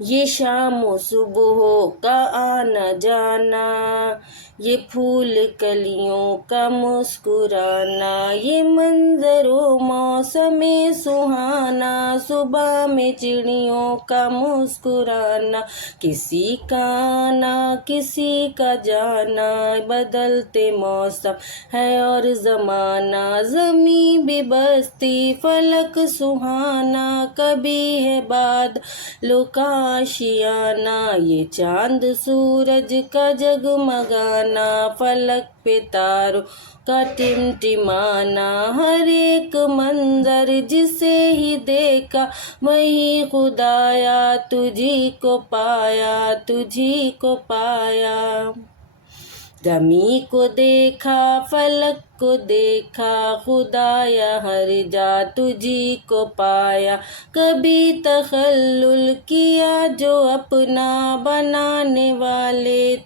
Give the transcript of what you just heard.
ये शाम सुबह का आना जाना, ये फूल कलियों का मुस्कुराना, ये मंजरों मौसम सुहाना, सुबह में चिड़ियों का मुस्कुराना, किसी का आना किसी का जाना, बदलते मौसम है और ज़माना, ज़मीं भी बसती फलक सुहाना, कभी है बादलों का आशियाना, ये चांद सूरज का जगमगाना, फलक पे तारों का टिमटिमाना, हर एक मंजर जिसे ही देखा वही खुदाया, तुझी को पाया तुझी को पाया। ज़मीं को देखा फलक को देखा, खुदाया हर जा तुझी को पाया, कभी तखल्लुल किया जो अपना बनाने वाले